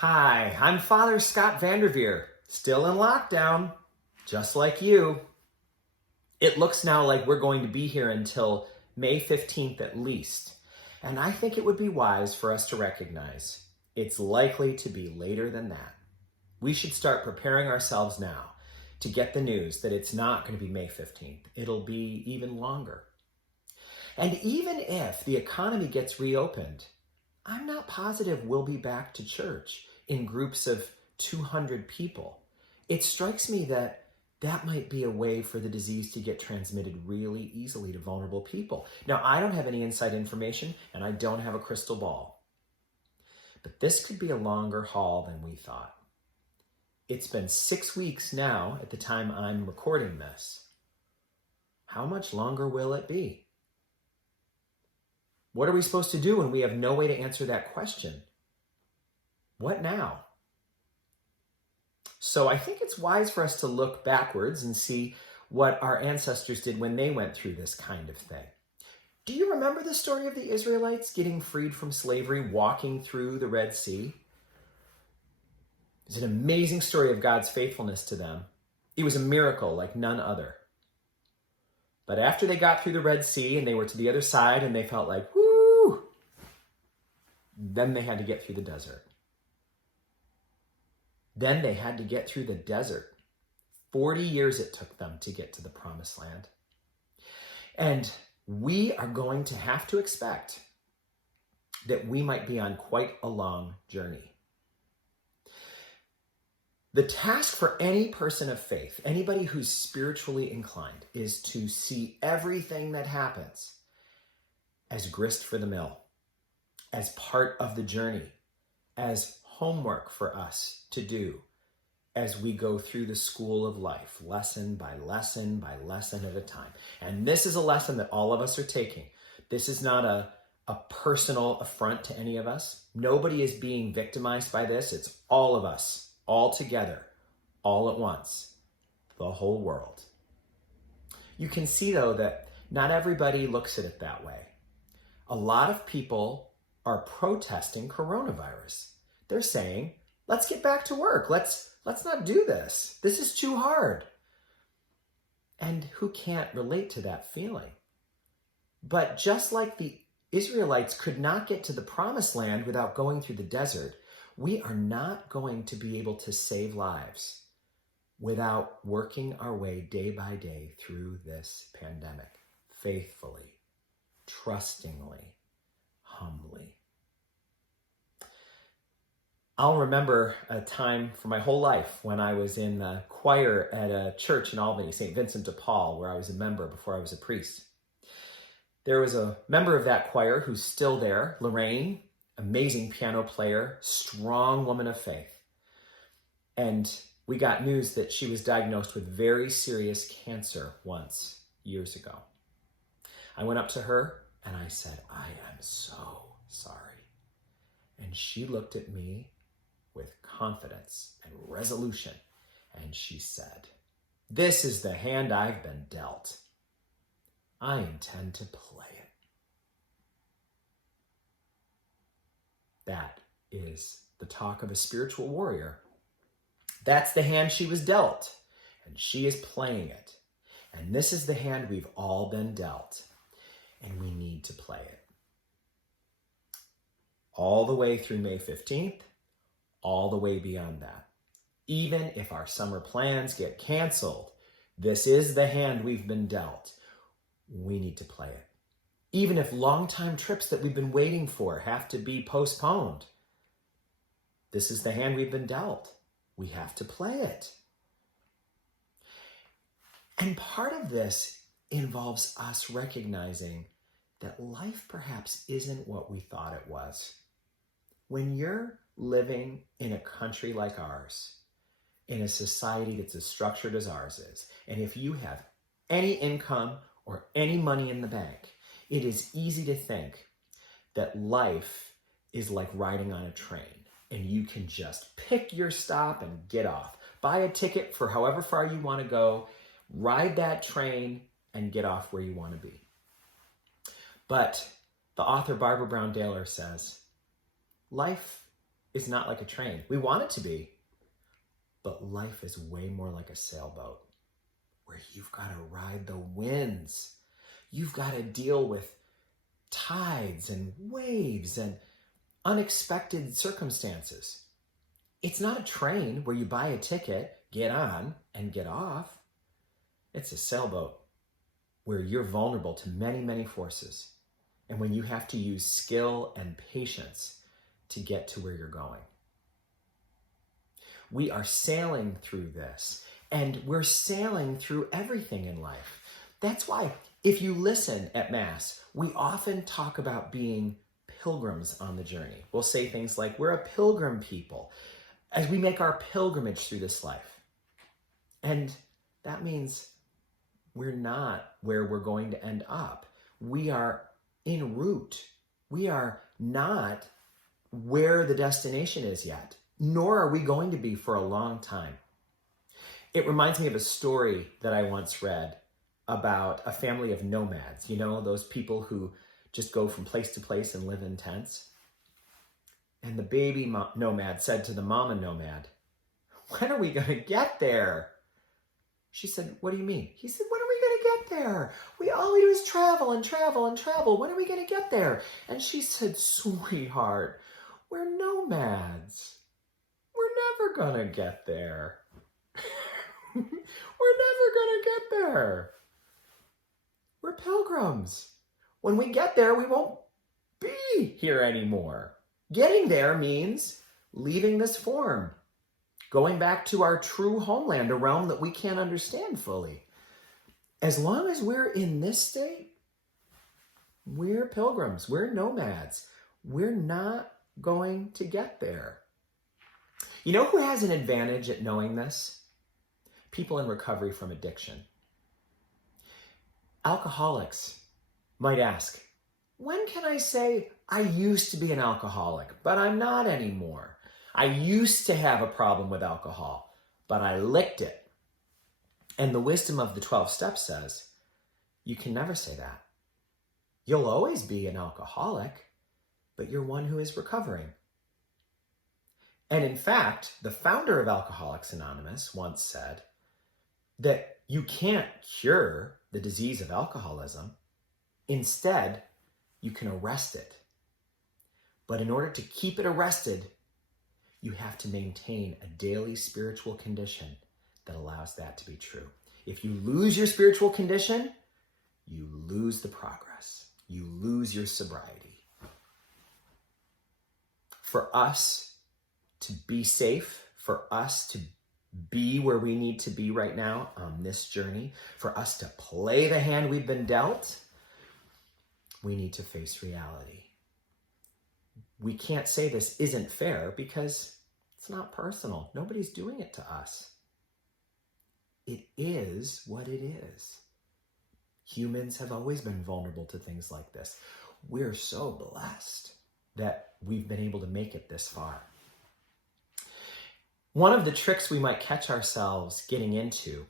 Hi, I'm Father Scott Vanderveer, still in lockdown, just like you. It looks now like we're going to be here until May 15th at least, and I think it would be wise for us to recognize it's likely to be later than that. We should start preparing ourselves now to get the news that it's not going to be May 15th. It'll be even longer. And even if the economy gets reopened, I'm not positive we'll be back to church in groups of 200 people. It strikes me that that might be a way for the disease to get transmitted really easily to vulnerable people. Now, I don't have any inside information and I don't have a crystal ball. But this could be a longer haul than we thought. It's been 6 weeks now at the time I'm recording this. How much longer will it be? What are we supposed to do when we have no way to answer that question? What now? So I think it's wise for us to look backwards and see what our ancestors did when they went through this kind of thing. Do you remember the story of the Israelites getting freed from slavery, walking through the Red Sea? It's an amazing story of God's faithfulness to them. It was a miracle like none other. But after they got through the Red Sea and they were to the other side and they felt like, whoo, then they had to get through the desert. Then they had to get through the desert. 40 years it took them to get to the promised land. And we are going to have to expect that we might be on quite a long journey. The task for any person of faith, anybody who's spiritually inclined, is to see everything that happens as grist for the mill, as part of the journey, as homework for us to do as we go through the school of life, lesson by lesson by lesson at a time. And this is a lesson that all of us are taking. This is not a personal affront to any of us. Nobody is being victimized by this. It's all of us. All together, all at once, the whole world. You can see, though, that not everybody looks at it that way. A lot of people are protesting coronavirus. They're saying, let's get back to work. Let's not do this. This is too hard. And who can't relate to that feeling? But just like the Israelites could not get to the promised land without going through the desert, we are not going to be able to save lives without working our way day by day through this pandemic, faithfully, trustingly, humbly. I'll remember a time for my whole life when I was in the choir at a church in Albany, St. Vincent de Paul, where I was a member before I was a priest. There was a member of that choir who's still there, Lorraine, amazing piano player, strong woman of faith. And we got news that she was diagnosed with very serious cancer once, years ago. I went up to her and I said, I am so sorry. And she looked at me with confidence and resolution. And she said, this is the hand I've been dealt. I intend to play it. That is the talk of a spiritual warrior. That's the hand she was dealt, and she is playing it. And this is the hand we've all been dealt, and we need to play it. All the way through May 15th, all the way beyond that. Even if our summer plans get canceled, this is the hand we've been dealt. We need to play it. Even if long-time trips that we've been waiting for have to be postponed, this is the hand we've been dealt. We have to play it. And part of this involves us recognizing that life perhaps isn't what we thought it was. When you're living in a country like ours, in a society that's as structured as ours is, and if you have any income or any money in the bank, it is easy to think that life is like riding on a train and you can just pick your stop and get off. Buy a ticket for however far you want to go, ride that train and get off where you want to be. But the author Barbara Brown Daler says, life is not like a train. We want it to be, but life is way more like a sailboat where you've got to ride the winds. You've got to deal with tides and waves and unexpected circumstances. It's not a train where you buy a ticket, get on, and get off. It's a sailboat where you're vulnerable to many, many forces, and when you have to use skill and patience to get to where you're going. We are sailing through this, and we're sailing through everything in life. That's why, if you listen at Mass, we often talk about being pilgrims on the journey. We'll say things like, we're a pilgrim people as we make our pilgrimage through this life. And that means we're not where we're going to end up. We are en route. We are not where the destination is yet, nor are we going to be for a long time. It reminds me of a story that I once read about a family of nomads. You know, those people who just go from place to place and live in tents. And the baby nomad said to the mama nomad, "When are we going to get there?" She said, "What do you mean?" He said, "When are we going to get there? All we do is travel and travel and travel. When are we going to get there?" And she said, "Sweetheart, we're nomads. We're never going to get there. We're never going to get there. We're pilgrims. When we get there, we won't be here anymore." Getting there means leaving this form, going back to our true homeland, a realm that we can't understand fully. As long as we're in this state, we're pilgrims, we're nomads. We're not going to get there. You know who has an advantage at knowing this? People in recovery from addiction. Alcoholics might ask, when can I say I used to be an alcoholic, but I'm not anymore? I used to have a problem with alcohol, but I licked it. And the wisdom of the 12 steps says, you can never say that. You'll always be an alcoholic, but you're one who is recovering. And in fact, the founder of Alcoholics Anonymous once said that you can't cure the disease of alcoholism. Instead, you can arrest it. But in order to keep it arrested, you have to maintain a daily spiritual condition that allows that to be true. If you lose your spiritual condition, you lose the progress. You lose your sobriety. For us to be safe, for us to be where we need to be right now on this journey, for us to play the hand we've been dealt, we need to face reality. We can't say this isn't fair because it's not personal. Nobody's doing it to us. It is what it is. Humans have always been vulnerable to things like this. We're so blessed that we've been able to make it this far. One of the tricks we might catch ourselves getting into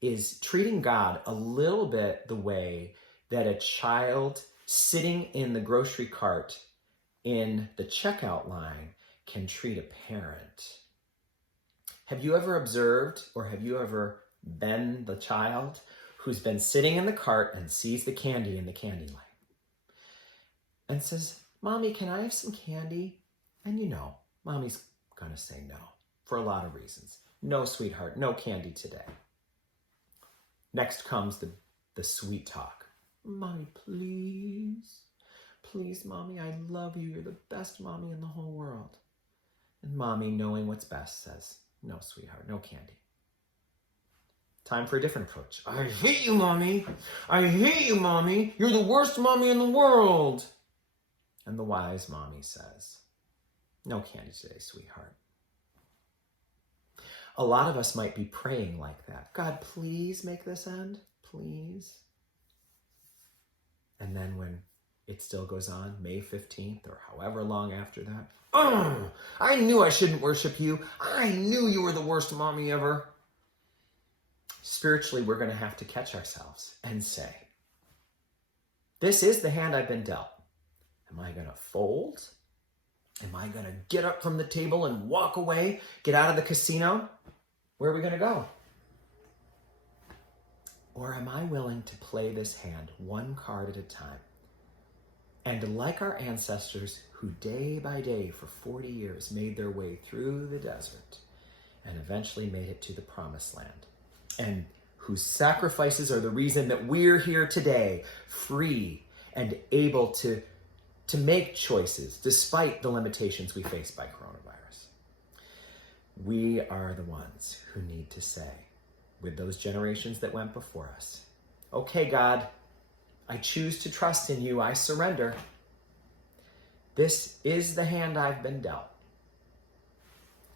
is treating God a little bit the way that a child sitting in the grocery cart in the checkout line can treat a parent. Have you ever observed, or have you ever been the child who's been sitting in the cart and sees the candy in the candy line and says, "Mommy, can I have some candy?" And you know, Mommy's gonna say no for a lot of reasons. "No, sweetheart, no candy today." Next comes the sweet talk. "Mommy, please. Please, Mommy, I love you. You're the best mommy in the whole world." And Mommy, knowing what's best, says, "No, sweetheart, no candy." Time for a different approach. "I hate you, Mommy. I hate you, Mommy. You're the worst mommy in the world." And the wise mommy says, "No candy today, sweetheart." A lot of us might be praying like that. "God, please make this end, please." And then when it still goes on, May 15th or however long after that, "Oh, I knew I shouldn't worship you. I knew you were the worst mommy ever." Spiritually, we're going to have to catch ourselves and say, this is the hand I've been dealt. Am I going to fold? Am I going to get up from the table and walk away, get out of the casino? Where are we going to go? Or am I willing to play this hand one card at a time? And like our ancestors who day by day for 40 years made their way through the desert and eventually made it to the promised land, and whose sacrifices are the reason that we're here today, free and able to make choices despite the limitations we face by coronavirus. We are the ones who need to say, with those generations that went before us, okay, God, I choose to trust in you. I surrender. This is the hand I've been dealt.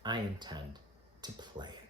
I intend to play it.